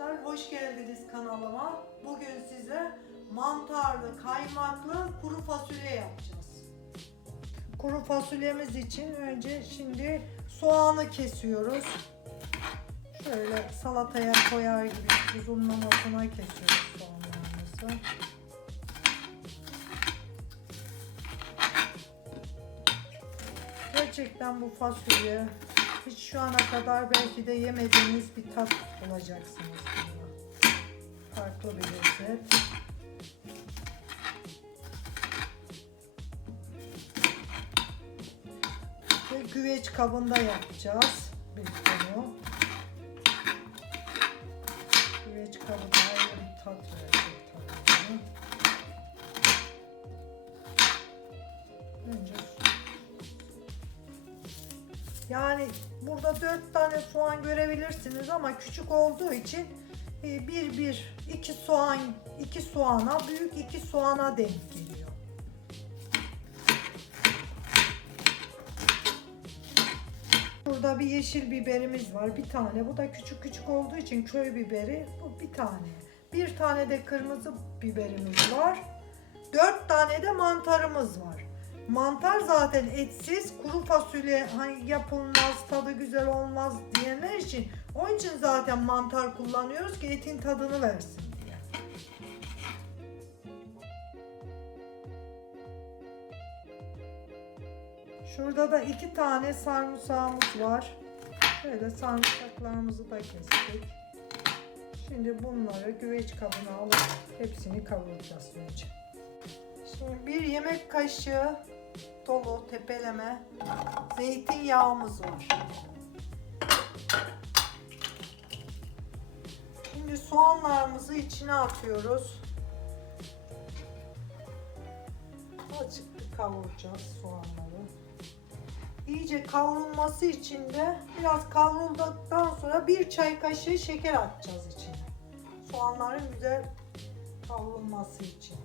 arkadaşlar, hoş geldiniz kanalıma. Bugün size mantarlı, kaymaklı kuru fasulye yapacağız. Kuru fasulyemiz için önce şimdi soğanı kesiyoruz. Şöyle salataya koyar gibi uzunlamasına kesiyoruz soğanlarımızı. Gerçekten bu fasulye hiç şu ana kadar belki de yemediğiniz bir tat bulacaksınız. Farklı bir lezzet. Ve güveç kabında yapacağız biz bunu. Tane soğan görebilirsiniz ama küçük olduğu için e, bir bir iki soğan iki soğana büyük iki soğana denk geliyor. Burada bir yeşil biberimiz var. Bir tane. Bu da küçük küçük olduğu için köy biberi. Bu bir tane. Bir tane de kırmızı biberimiz var. Dört tane de mantarımız var. Mantar zaten etsiz, kuru fasulye hani yapılmaz, tadı güzel olmaz diyenler için onun için zaten mantar kullanıyoruz ki etin tadını versin diye. Şurada da iki tane sarımsağımız var. Şöyle sarımsaklarımızı da kestik. Şimdi bunları güveç kabına alıp hepsini kavuracağız önce. Şimdi bir yemek kaşığı dolu tepeleme zeytinyağımız var. Şimdi soğanlarımızı içine atıyoruz. Azıcık bir kavuracağız soğanları. İyice kavrulması için de biraz kavrulduktan sonra bir çay kaşığı şeker atacağız içine. Soğanların güzel kavrulması için.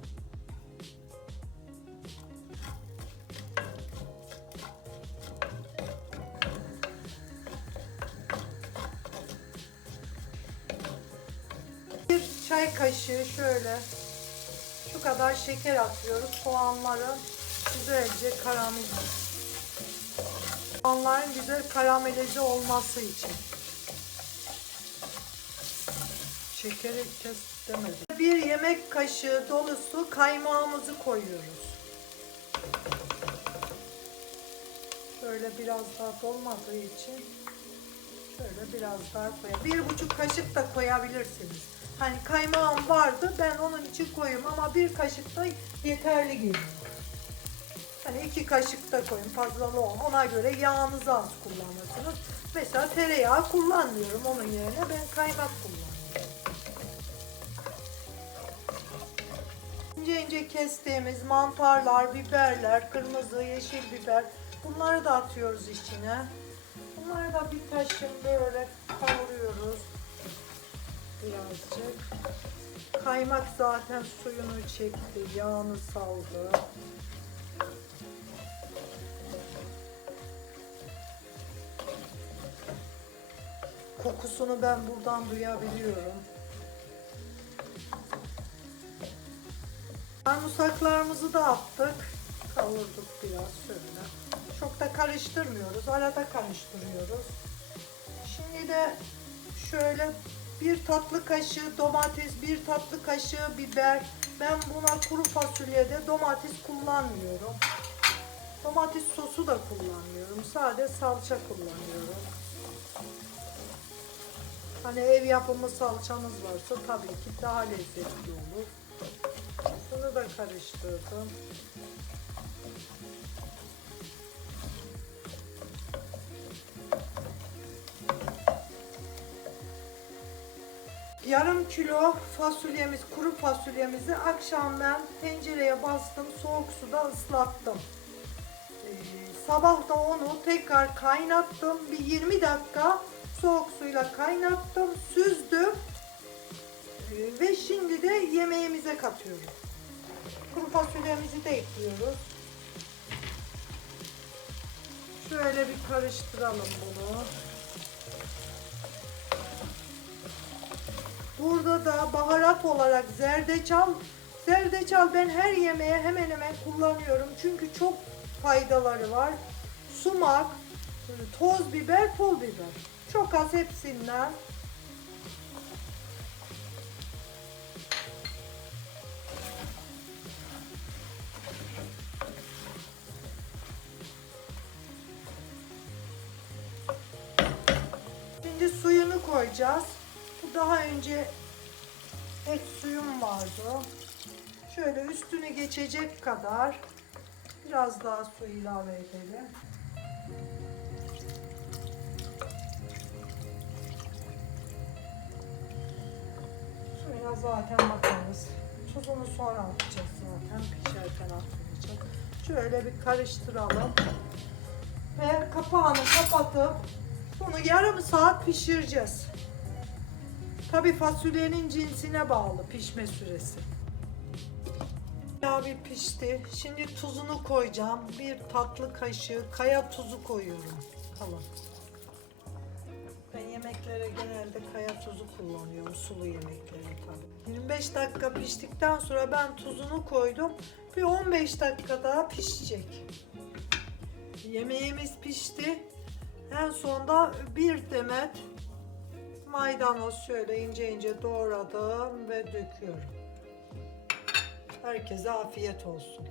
Çay kaşığı şöyle şu kadar şeker atıyoruz. Soğanların güzelce karamel Soğanların güzel karamelize olması için. Şekeri kes demedim. Bir yemek kaşığı dolusu kaymağımızı koyuyoruz. Şöyle biraz daha dolmadığı için şöyle biraz daha koyalım. Bir buçuk kaşık da koyabilirsiniz. Hani kaymağım vardı ben onun için koyayım ama bir kaşık da yeterli geliyor. Hani iki kaşık da koyun fazlalı. Ona göre yağınızı az kullanırsınız. Mesela tereyağı kullanmıyorum onun yerine ben kaymak kullanıyorum. İnce ince kestiğimiz mantarlar, biberler, kırmızı, yeşil biber bunları da atıyoruz içine. Bunları da bir taşım böyle kavuruyoruz. Birazcık. Kaymak zaten suyunu çekti, yağını saldı. Kokusunu ben buradan duyabiliyorum. Sarımsaklarımızı da attık. Kavurduk biraz şöyle. Çok da karıştırmıyoruz. Arada karıştırıyoruz. Şimdi de şöyle bir tatlı kaşığı domates, bir tatlı kaşığı biber. Ben buna kuru fasulyede domates kullanmıyorum. Domates sosu da kullanmıyorum. Sade salça kullanıyorum. Hani ev yapımı salçanız varsa tabii ki daha lezzetli olur. Bunu da karıştırdım. Yarım kilo fasulyemiz, kuru fasulyemizi akşam ben tencereye bastım, soğuk suda ıslattım. Ee, sabah da onu tekrar kaynattım. Bir 20 dakika soğuk suyla kaynattım, süzdüm. Ee, ve şimdi de yemeğimize katıyoruz. Kuru fasulyemizi de ekliyoruz. Şöyle bir karıştıralım bunu. Burada da baharat olarak zerdeçal. Zerdeçal ben her yemeğe hemen hemen kullanıyorum. Çünkü çok faydaları var. Sumak, toz biber, pul biber. Çok az hepsinden. Şimdi suyunu koyacağız. Daha önce et suyum vardı. Şöyle üstünü geçecek kadar biraz daha su ilave edelim. Suyuna zaten bakarız. Tuzunu sonra atacağız zaten. Pişerken atmayacak. Şöyle bir karıştıralım. Ve kapağını kapatıp bunu yarım saat pişireceğiz. Tabi fasulyenin cinsine bağlı pişme süresi. Ya bir pişti. Şimdi tuzunu koyacağım. Bir tatlı kaşığı kaya tuzu koyuyorum. Kalın. Ben yemeklere genelde kaya tuzu kullanıyorum. Sulu yemeklere tabii. 25 dakika piştikten sonra ben tuzunu koydum. Bir 15 dakika daha pişecek. Yemeğimiz pişti. En sonda bir demet maydanoz şöyle ince ince doğradım ve döküyorum. Herkese afiyet olsun.